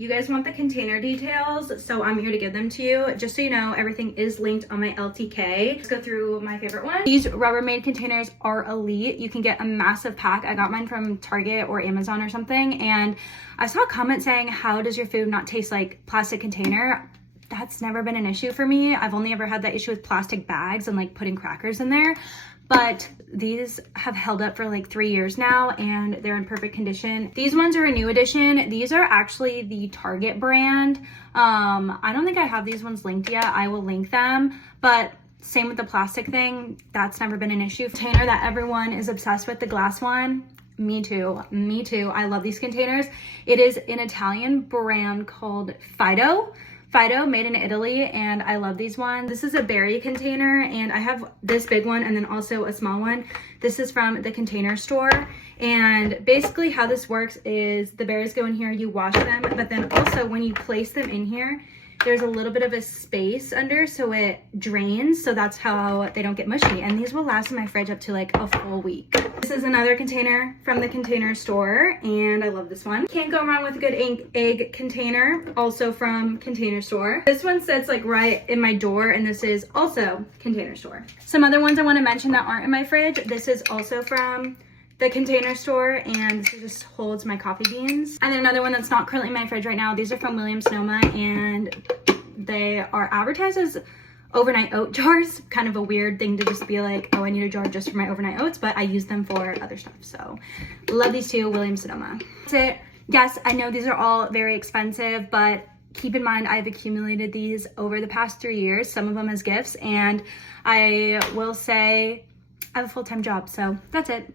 You guys want the container details, so I'm here to give them to you. Just so you know, everything is linked on my LTK. Let's go through my favorite one. These Rubbermaid containers are elite. You can get a massive pack. I got mine from Target or Amazon or something, and I saw a comment saying, how does your food not taste like plastic container? That's never been an issue for me. I've only ever had that issue with plastic bags and like putting crackers in there. But these have held up for like 3 years now and they're in perfect condition. These ones are a new edition. These are actually the Target brand. I don't think I have these ones linked yet. I will link them, but same with the plastic thing. That's never been an issue. Container that everyone is obsessed with, the glass one. Me too, me too. I love these containers. It is an Italian brand called Fido, made in Italy, and I love these ones. This is a berry container, and I have this big one and then also a small one. This is from the Container Store, and basically how this works is the berries go in here, you wash them, but then also when you place them in here, there's a little bit of a space under so it drains, so that's how they don't get mushy, and these will last in my fridge up to like a full week. This is another container from the Container Store, and I love this one. Can't go wrong with a good egg container, also from Container Store. This one sits like right in my door, and this is also Container Store. Some other ones I want to mention that aren't in my fridge. This is also from the Container Store, and this just holds my coffee beans. And then another one that's not currently in my fridge right now, these are from Williams-Sonoma, and they are advertised as overnight oat jars. Kind of a weird thing to just be like, oh, I need a jar just for my overnight oats, but I use them for other stuff. So love these two, Williams-Sonoma. That's it. Yes, I know these are all very expensive, but keep in mind I've accumulated these over the past 3 years, some of them as gifts, and I will say I have a full-time job, so that's it.